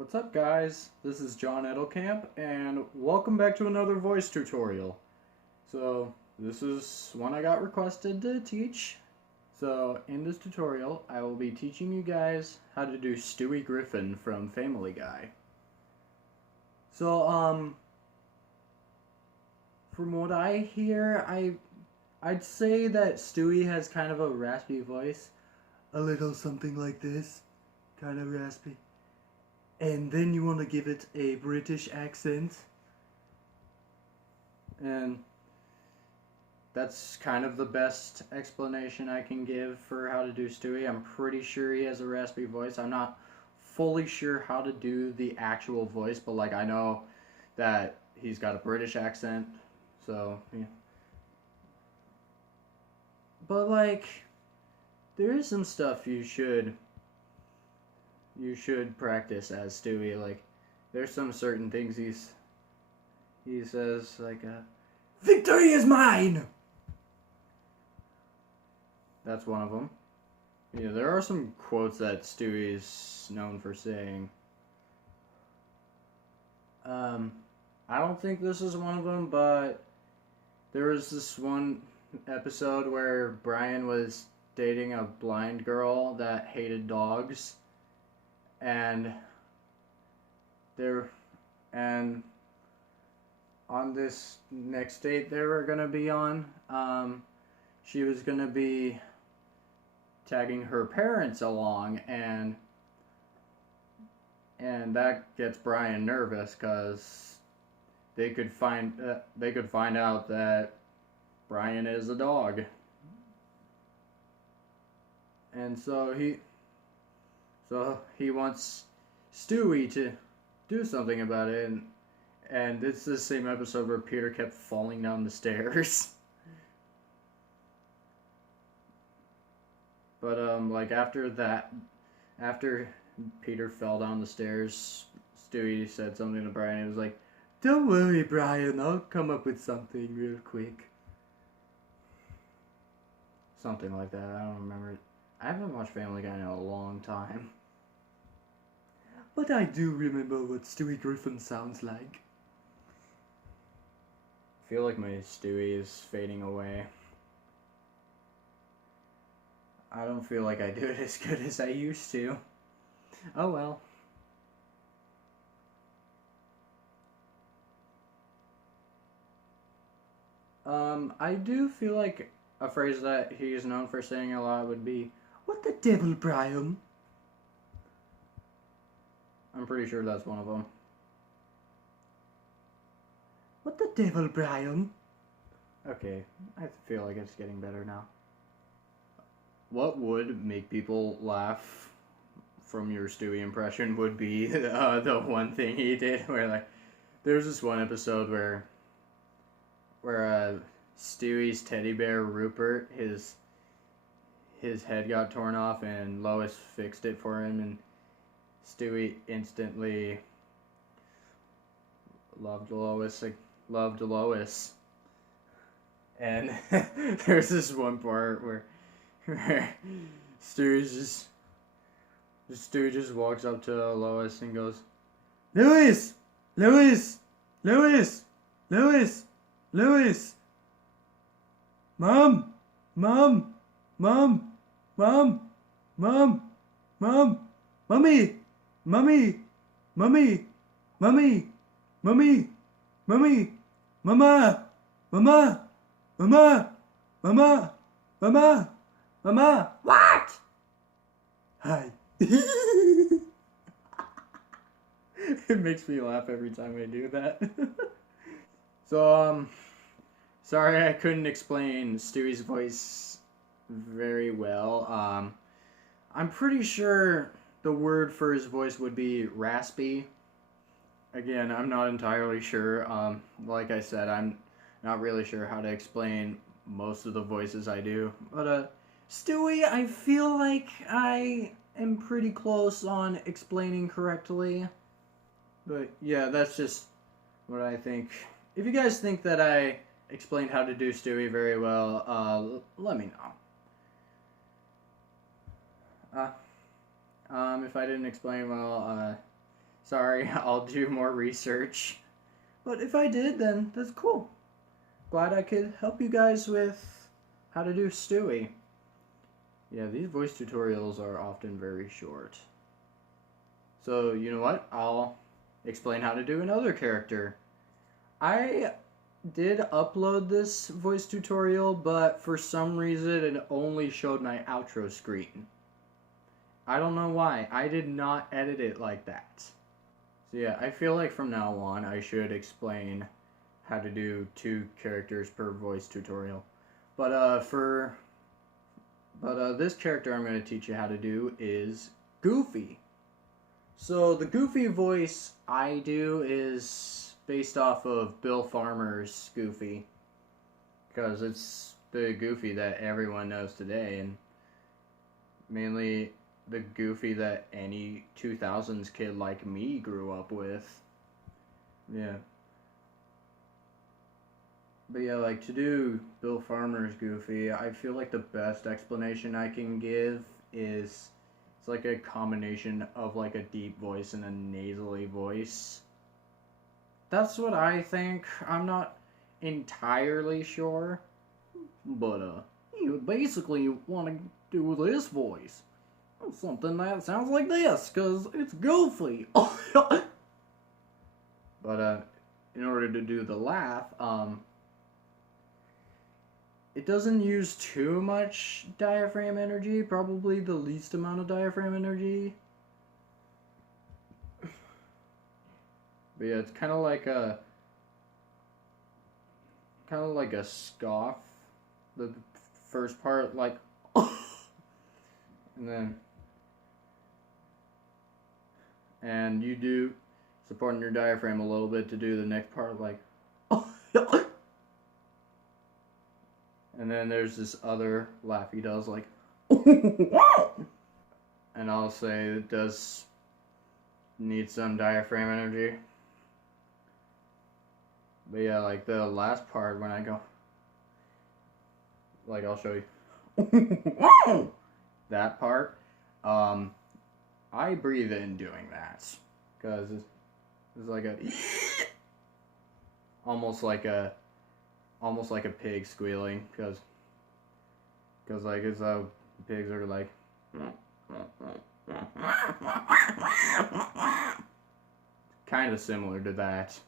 What's up, guys? This is John Edelkamp, and welcome back to another voice tutorial. So, this is one I got requested to teach. So, in this tutorial, I will be teaching you guys how to do Stewie Griffin from Family Guy. So, from what I hear, I'd say that Stewie has kind of a raspy voice. A little something like this. Kind of raspy. And then you want to give it a British accent. And that's kind of the best explanation I can give for how to do Stewie. I'm pretty sure he has a raspy voice. I'm not fully sure how to do the actual voice, but like I know that he's got a British accent. So, yeah. But like there is some stuff you should practice as Stewie. Like, there's some certain things he says, like, "Victory is mine!" That's one of them. Yeah, there are some quotes that Stewie's known for saying. I don't think this is one of them, but there was this one episode where Brian was dating a blind girl that hated dogs. And on this next date they were gonna be on, she was gonna be tagging her parents along, and that gets Brian nervous because they could find out that Brian is a dog, and so he wants Stewie to do something about it, and it's the same episode where Peter kept falling down the stairs. But like after Peter fell down the stairs, Stewie said something to Brian. He was like, "Don't worry, Brian, I'll come up with something real quick." Something like that. I don't remember. I haven't watched Family Guy in a long time. But I do remember what Stewie Griffin sounds like. I feel like my Stewie is fading away. I don't feel like I do it as good as I used to. Oh well. I do feel like a phrase that he's known for saying a lot would be, "What the devil, Brian?" I'm pretty sure that's one of them. "What the devil, Brian?" Okay, I feel like it's getting better now. What would make people laugh from your Stewie impression would be the one thing he did where, like, there's this one episode where Stewie's teddy bear Rupert, his head got torn off and Lois fixed it for him, and Stewie instantly loved Lois. And there's this one part where Stewie just walks up to Lois and goes, "Lois! Lois! Lois! Lois! Lois! Mom! Mom! Mom! Mom! Mom! Mom! Mommy! Mommy! Mommy! Mommy! Mommy! Mommy! Mama! Mama! Mama! Mama! Mama! Mama! What? Hi." It makes me laugh every time I do that. So, sorry I couldn't explain Stewie's voice very well. I'm pretty sure the word for his voice would be raspy. Again, I'm not entirely sure. Like I said, I'm not really sure how to explain most of the voices I do. But, Stewie, I feel like I am pretty close on explaining correctly. But, yeah, that's just what I think. If you guys think that I explained how to do Stewie very well, let me know. If I didn't explain well, Sorry, I'll do more research. But if I did, then that's cool. Glad I could help you guys with how to do Stewie. Yeah, these voice tutorials are often very short. So, you know what? I'll explain how to do another character. I did upload this voice tutorial, but for some reason it only showed my outro screen. I don't know why. I did not edit it like that. So yeah, I feel like from now on I should explain how to do 2 characters per voice tutorial. But this character I'm going to teach you how to do is Goofy. So the Goofy voice I do is based off of Bill Farmer's Goofy, because it's the Goofy that everyone knows today, and mainly the Goofy that any 2000s kid like me grew up with. Yeah. But yeah, like, to do Bill Farmer's Goofy, I feel like the best explanation I can give is it's like a combination of like a deep voice and a nasally voice. That's what I think. I'm not entirely sure. But you basically want to do this voice. Something that sounds like this, because it's Goofy. But in order to do the laugh, it doesn't use too much diaphragm energy, probably the least amount of diaphragm energy. But yeah, it's kind of like a scoff. The first part, like, and you do supporting your diaphragm a little bit to do the next part, like, and then there's this other laugh he does, like, and I'll say it does need some diaphragm energy. But yeah, like the last part when I go, like, I'll show you that part. I breathe in doing that because it's like a almost like a pig squealing, because like it's how pigs are, like, kind of similar to that.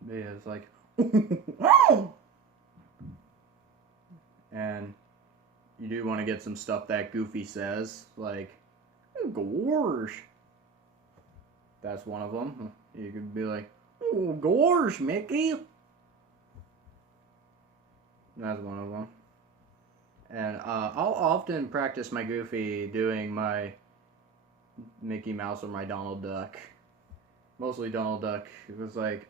But yeah, it's like and you do want to get some stuff that Goofy says, like, gosh. That's one of them. You could be like, oh, gosh, Mickey. That's one of them. And I'll often practice my Goofy doing my Mickey Mouse or my Donald Duck. Mostly Donald Duck. It was like,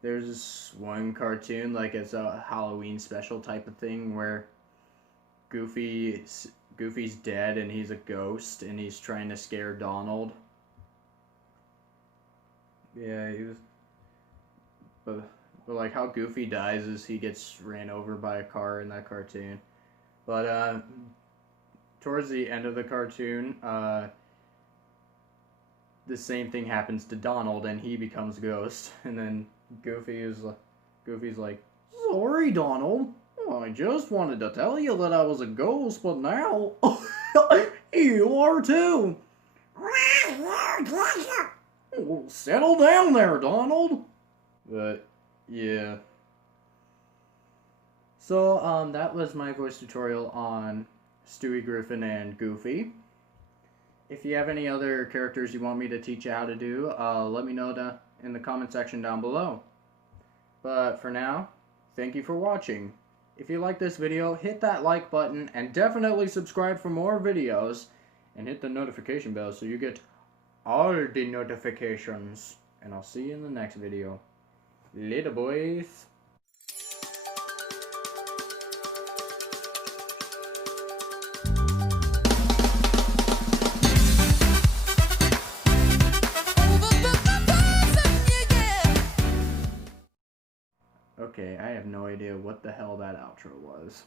there's this one cartoon, like it's a Halloween special type of thing, where Goofy's dead and he's a ghost and he's trying to scare Donald. Yeah, he was. But like how Goofy dies is he gets ran over by a car in that cartoon. But towards the end of the cartoon, the same thing happens to Donald and he becomes a ghost. And then Goofy's like, sorry, Donald. I just wanted to tell you that I was a ghost, but now you are too. Oh, settle down there, Donald. But yeah. So that was my voice tutorial on Stewie, Griffin, and Goofy. If you have any other characters you want me to teach you how to do, let me know in the comment section down below. But for now, thank you for watching. If you like this video, hit that like button and definitely subscribe for more videos, and hit the notification bell so you get all the notifications. And I'll see you in the next video. Later, boys. Okay, I have no idea what the hell that outro was.